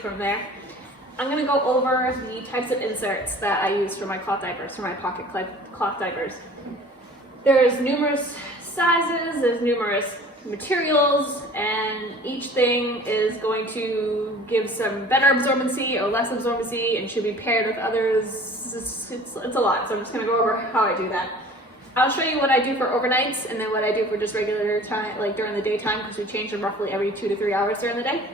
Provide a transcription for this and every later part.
from there. I'm gonna go over the types of inserts that I use for my cloth diapers, for my pocket cloth diapers. There's numerous sizes, there's numerous materials, and each thing is going to give some better absorbency or less absorbency and should be paired with others. It's a lot, so I'm just gonna go over how I do that. I'll show you what I do for overnights and then what I do for just regular time, like during the daytime, because we change them roughly every 2 to 3 hours during the day.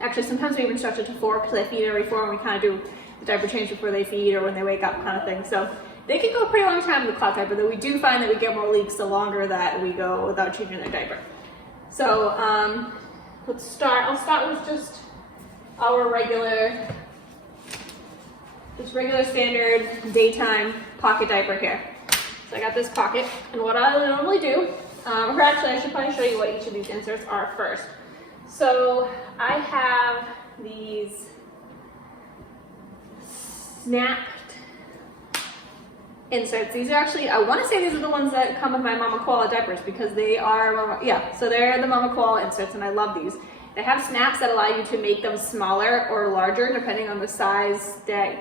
Actually, sometimes we even stretch it to 4 because I feed every 4 and we kind of do the diaper change before they feed or when they wake up kind of thing. So they can go a pretty long time in the cloth diaper, though we do find that we get more leaks the longer that we go without changing their diaper. So let's start. I'll start with just our regular standard daytime pocket diaper here. So I got this pocket, and what I normally do, or actually I should probably show you what each of these inserts are first. So I have these snapped inserts. These are actually, I want to say these are the ones that come with my Mama Koala diapers because they are, so they're the Mama Koala inserts and I love these. They have snaps that allow you to make them smaller or larger depending on the size that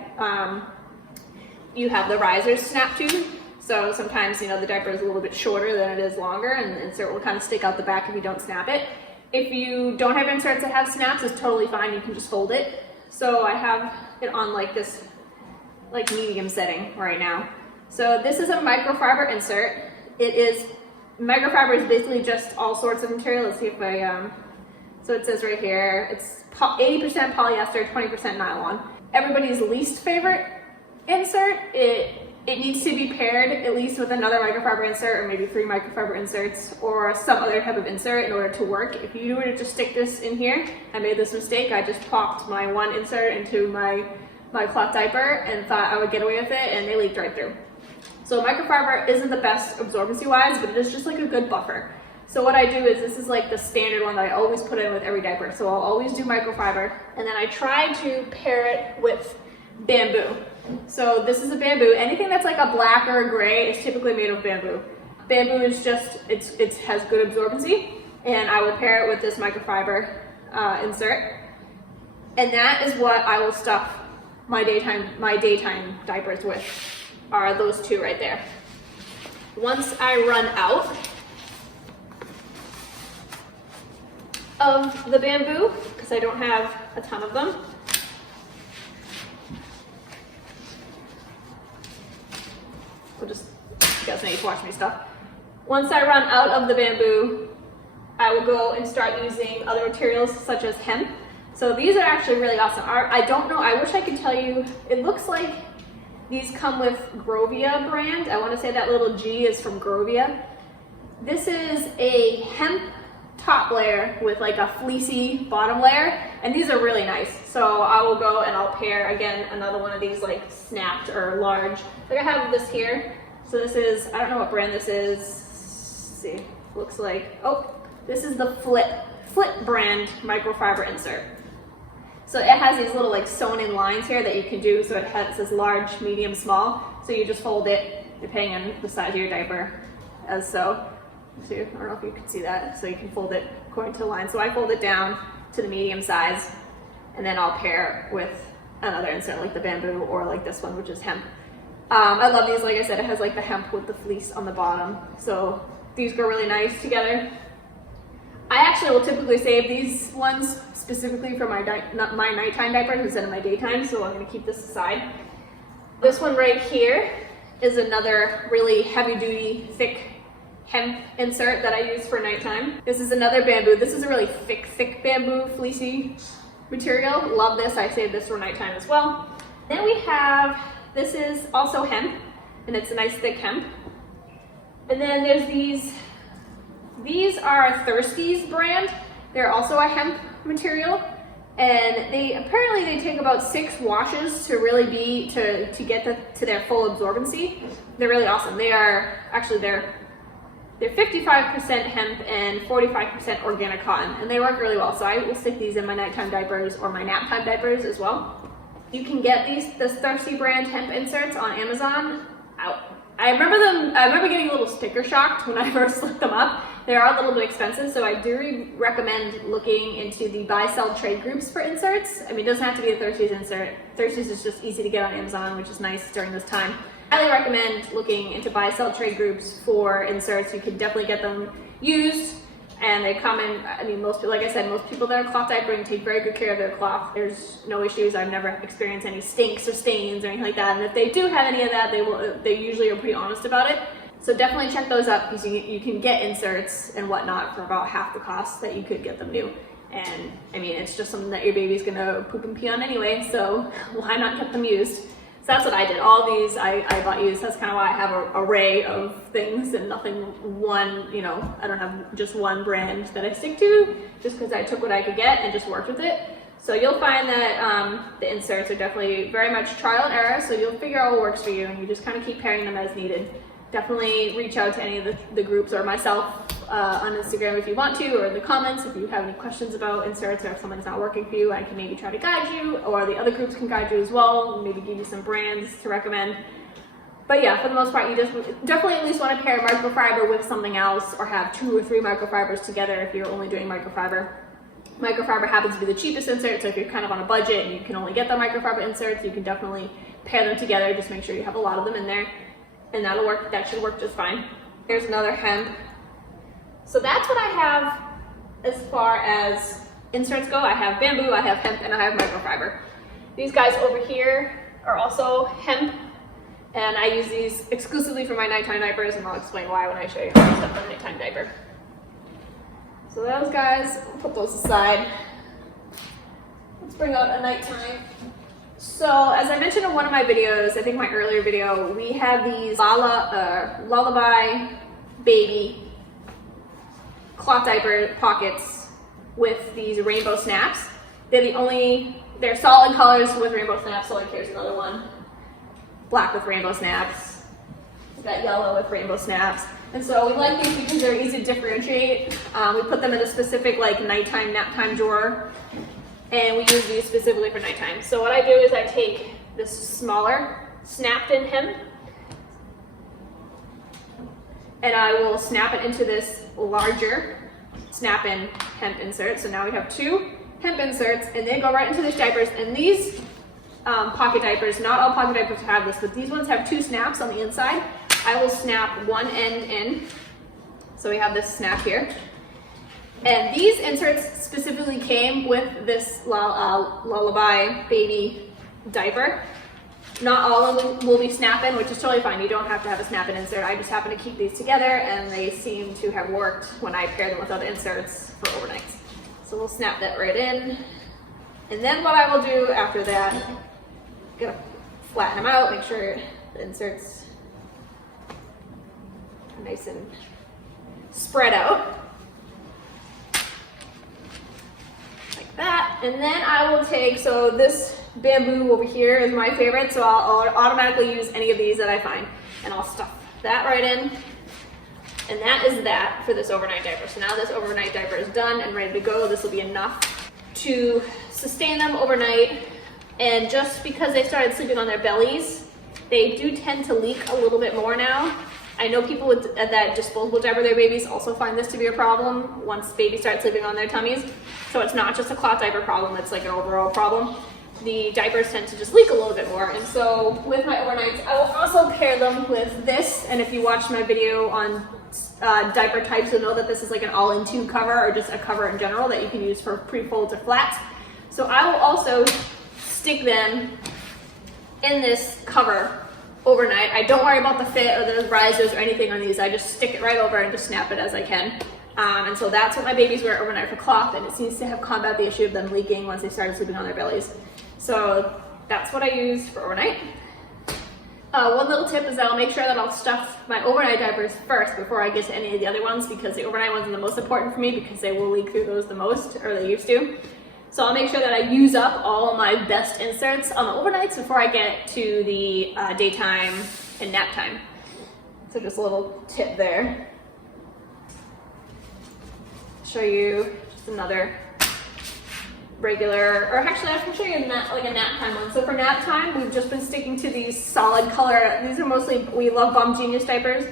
you have the risers snapped to. So sometimes, the diaper is a little bit shorter than it is longer and the insert will kind of stick out the back if you don't snap it. If you don't have inserts that have snaps, it's totally fine. You can just fold it. So I have it on like this, like medium setting right now. So this is a microfiber insert. Microfiber is basically just all sorts of material. Let's see if I, so it says right here, it's 80% polyester, 20% nylon. Everybody's least favorite insert, it needs to be paired at least with another microfiber insert or maybe 3 microfiber inserts or some other type of insert in order to work. If you were to just stick this in here, I made this mistake. I just popped my one insert into my cloth diaper and thought I would get away with it and they leaked right through. So microfiber isn't the best absorbency wise, but it is just like a good buffer. So what I do is this is like the standard one that I always put in with every diaper. So I'll always do microfiber and then I try to pair it with bamboo. So this is a bamboo. Anything that's like a black or a gray is typically made of bamboo. Bamboo is just, it has good absorbency, and I will pair it with this microfiber insert. And that is what I will stuff my daytime diapers with, are those two right there. Once I run out of the bamboo, because I don't have a ton of them, you guys need to watch me stuff. Once I run out of the bamboo, I will go and start using other materials such as hemp. So these are actually really awesome. I don't know, I wish I could tell you, it looks like these come with Grovia brand. I want to say that little G is from Grovia. This is a hemp top layer with like a fleecy bottom layer, and these are really nice. So I will go and I'll pair again another one of these like snapped or large. Like I have this here. So this is, I don't know what brand this is. Let's see, looks like, oh, this is the Flip brand microfiber insert. So it has these little like sewn in lines here that you can do. So it says large, medium, small. So you just fold it depending on the size of your diaper as so. So I don't know if you can see that. So you can fold it according to the line. So I fold it down to the medium size and then I'll pair with another insert like the bamboo or like this one, which is hemp. I love these. Like I said, it has like the hemp with the fleece on the bottom. So these go really nice together. I actually will typically save these ones specifically for my nighttime diapers instead of my daytime. So I'm going to keep this aside. This one right here is another really heavy duty, thick hemp insert that I use for nighttime. This is another bamboo. This is a really thick bamboo, fleecy material. Love this. I save this for nighttime as well. Then we have, this is also hemp, and it's a nice thick hemp. And then there's these are Thirsties brand. They're also a hemp material, and apparently they take about 6 washes to really to get to their full absorbency. They're really awesome. They're 55% hemp and 45% organic cotton, and they work really well. So I will stick these in my nighttime diapers or my naptime diapers as well. You can get this Thirsty brand hemp inserts on Amazon. I remember getting a little sticker shocked when I first looked them up They are a little bit expensive, so I do recommend looking into the buy-sell trade groups for inserts. I mean, it doesn't have to be a Thirsties insert. Thirsties is just easy to get on Amazon, which is nice during this time. I highly recommend looking into buy-sell trade groups for inserts. You can definitely get them used, and they come in, I mean, most people, like I said, most people that are cloth diapering take very good care of their cloth. There's no issues. I've never experienced any stinks or stains or anything like that. And if they do have any of that, they usually are pretty honest about it. So definitely check those up, because you can get inserts and whatnot for about half the cost that you could get them new. And I mean, it's just something that your baby's gonna poop and pee on anyway, so why not get them used? So that's what I did. All these I bought used. That's kind of why I have an array of things and nothing one, you know, I don't have just one brand that I stick to, just because I took what I could get and just worked with it. So you'll find that the inserts are definitely very much trial and error, so you'll figure out what works for you, and you just kind of keep pairing them as needed. Definitely reach out to any of the groups or myself on Instagram if you want to, or in the comments if you have any questions about inserts, or if something's not working for you, I can maybe try to guide you, or the other groups can guide you as well, maybe give you some brands to recommend. But yeah, for the most part, you just definitely at least want to pair microfiber with something else, or have 2 or 3 microfibers together if you're only doing microfiber. Microfiber happens to be the cheapest insert, so if you're kind of on a budget and you can only get the microfiber inserts, you can definitely pair them together. Just make sure you have a lot of them in there, and that'll work. That should work just fine. Here's another hemp. So that's what I have as far as inserts go. I have bamboo, I have hemp, and I have microfiber. These guys over here are also hemp, and I use these exclusively for my nighttime diapers, and I'll explain why when I show you how to stuff a nighttime diaper. So those guys, we'll put those aside. Let's bring out a nighttime. So as I mentioned in one of my videos, I think my earlier video, we have these Lullaby Baby cloth diaper pockets with these rainbow snaps. They're solid colors with rainbow snaps, so like here's another one. Black with rainbow snaps. We've got yellow with rainbow snaps. And so we like these because they're easy to differentiate. We put them in a specific like nighttime nap time drawer, and we use these specifically for nighttime. So what I do is I take this smaller snapped in hemp, and I will snap it into this larger snap-in hemp insert. So now we have 2 hemp inserts, and they go right into these diapers. And these pocket diapers, not all pocket diapers have this, but these ones have 2 snaps on the inside. I will snap one end in. So we have this snap here. And these inserts specifically came with this Lullaby Baby diaper. Not all of them will be snap-in, which is totally fine. You don't have to have a snap-in insert. I just happen to keep these together, and they seem to have worked when I pair them with other inserts for overnights. So we'll snap that right in. And then what I will do after that, I'm gonna flatten them out, make sure the inserts are nice and spread out. Like that. And then I will take, so this bamboo over here is my favorite, so I'll automatically use any of these that I find, and I'll stuff that right in. And that is that for this overnight diaper. So now this overnight diaper is done and ready to go. This will be enough to sustain them overnight. And just because they started sleeping on their bellies, they do tend to leak a little bit more now. I know people with that disposable diaper their babies also find this to be a problem once babies start sleeping on their tummies. So it's not just a cloth diaper problem, it's like an overall problem. The diapers tend to just leak a little bit more. And so with my overnights, I will also pair them with this. And if you watched my video on diaper types, you'll know that this is like an all-in-two cover, or just a cover in general that you can use for pre-folds or flats. So I will also stick them in this cover overnight. I don't worry about the fit or the risers or anything on these. I just stick it right over and just snap it as I can. And so that's what my babies wear overnight for cloth, and it seems to have combat the issue of them leaking once they started sleeping on their bellies. So that's what I use for overnight. One little tip is that I'll make sure that I'll stuff my overnight diapers first before I get to any of the other ones, because the overnight ones are the most important for me because they will leak through those the most, or they used to. So I'll make sure that I use up all my best inserts on the overnights before I get to the daytime and nap time. So just a little tip there. Show you just another regular, or actually I can show you a nap time one. So for nap time, we've just been sticking to these solid color. These are mostly, we love Bomb Genius diapers.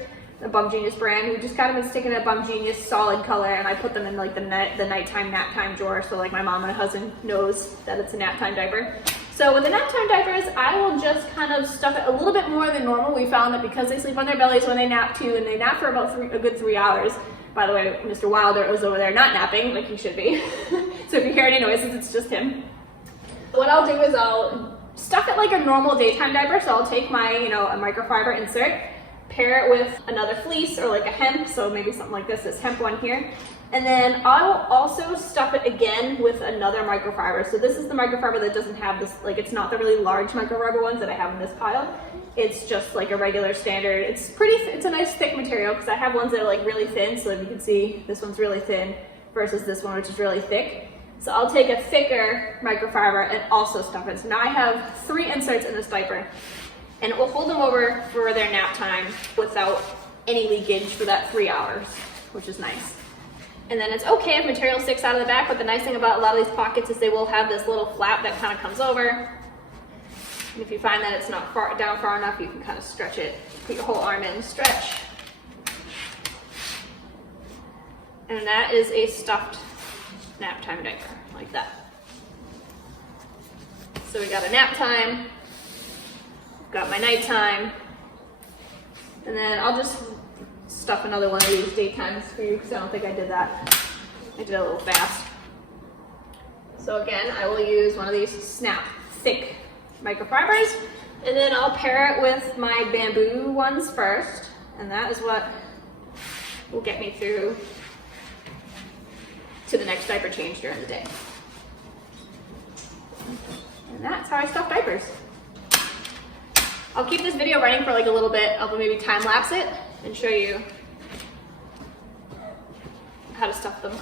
a Bum Genius brand. We've just kind of been sticking to Bum Genius solid color, and I put them in like the nighttime Naptime drawer, so like my mom and my husband knows that it's a Naptime diaper. So with the Naptime diapers, I will just kind of stuff it a little bit more than normal. We found that because they sleep on their bellies when they nap too, and they nap for about a good 3 hours. By the way, Mr. Wilder was over there not napping like he should be. So if you hear any noises, it's just him. What I'll do is I'll stuff it like a normal daytime diaper. So I'll take my, a microfiber insert, pair it with another fleece or like a hemp, so maybe something like this hemp one here. And then I will also stuff it again with another microfiber. So this is the microfiber that doesn't have this, like it's not the really large microfiber ones that I have in this pile. It's just like a regular standard. It's a nice thick material because I have ones that are like really thin. So if you can see, this one's really thin versus this one, which is really thick. So I'll take a thicker microfiber and also stuff it. So now I have 3 inserts in this diaper, and it will hold them over for their nap time without any leakage for that 3 hours, which is nice. And then it's okay if material sticks out of the back, but the nice thing about a lot of these pockets is they will have this little flap that kind of comes over. And if you find that it's not down far enough, you can kind of stretch it, put your whole arm in, stretch. And that is a stuffed Naptime diaper, like that. So we got a nap time, got my nighttime, and then I'll just stuff another one of these daytimes for you because I don't think I did that. I did it a little fast. So again, I will use one of these Snap thick microfibers, and then I'll pair it with my bamboo ones first, and that is what will get me through to the next diaper change during the day. And that's how I stuff diapers. I'll keep this video running for like a little bit. I'll maybe time lapse it and show you how to stuff them.